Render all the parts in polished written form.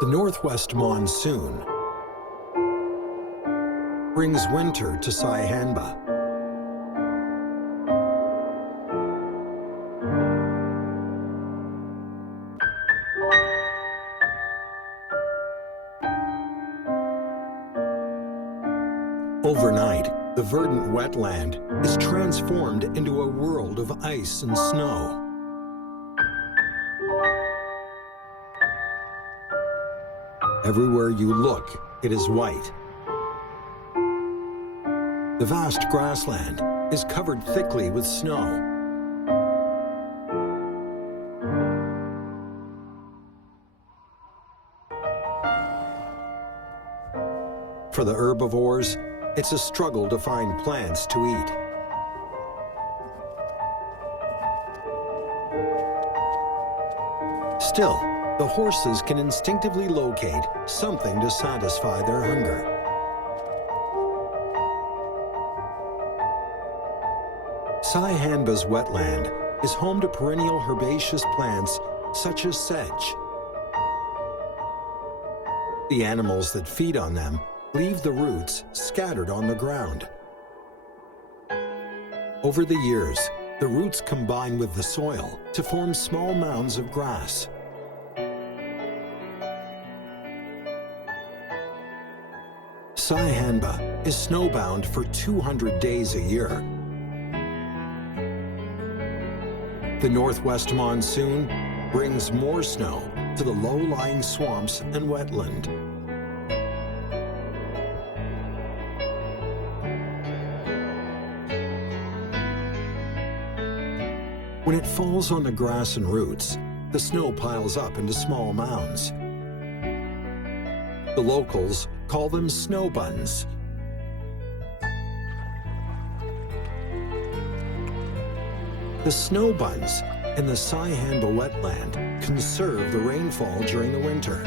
The northwest monsoon brings winter to Saihanba. Overnight, the verdant wetland is transformed into a world of ice and snow. Everywhere you look, it is white. The vast grassland is covered thickly with snow. For the herbivores, it's a struggle to find plants to eat. Still, the horses can instinctively locate something to satisfy their hunger. Saihanba's wetland is home to perennial herbaceous plants such as sedge. The animals that feed on them leave the roots scattered on the ground. Over the years, the roots combine with the soil to form small mounds of grass. Saihanba is snowbound for 200 days a year. The northwest monsoon brings more snow to the low-lying swamps and wetland. When it falls on the grass and roots, the snow piles up into small mounds. The locals call them snow buns. The snow buns in the Saihanba wetland conserve the rainfall during the winter.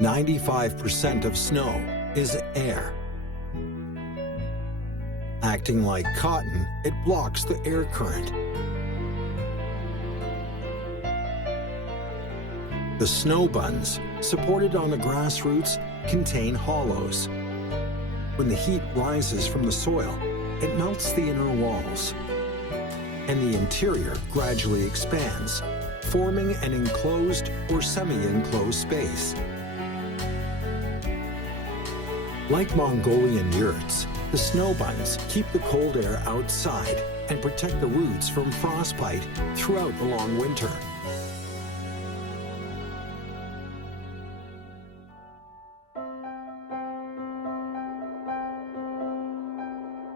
"95% of snow is air. Acting like cotton, it blocks the air current. The snow buns, supported on the grass roots, contain hollows. When the heat rises from the soil, it melts the inner walls, and the interior gradually expands, forming an enclosed or semi-enclosed space. Like Mongolian yurts, the snow buns keep the cold air outside and protect the roots from frostbite throughout the long winter.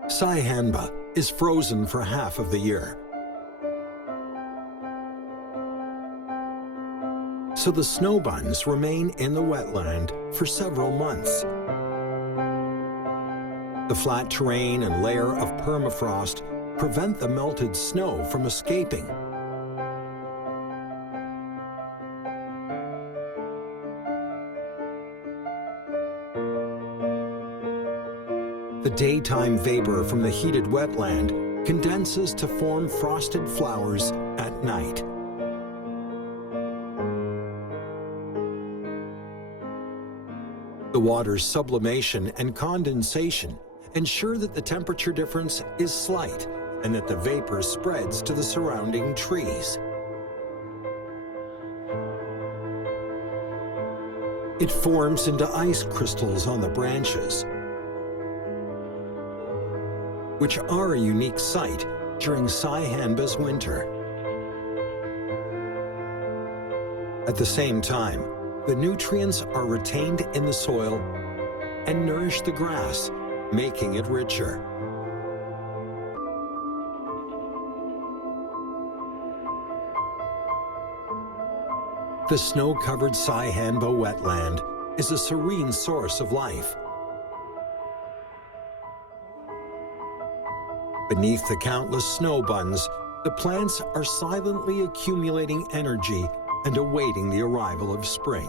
Saihanba is frozen for half of the year. So the snow buns remain in the wetland for several months. The flat terrain and layer of permafrost prevent the melted snow from escaping. The daytime vapor from the heated wetland condenses to form frosted flowers at night. The water's sublimation and condensation ensure that the temperature difference is slight and that the vapor spreads to the surrounding trees. It forms into ice crystals on the branches, which are a unique sight during Saihanba's winter. At the same time, the nutrients are retained in the soil and nourish the grass, making it richer. The snow-covered Saihanba wetland is a serene source of life. Beneath the countless snow buns, the plants are silently accumulating energy and awaiting the arrival of spring.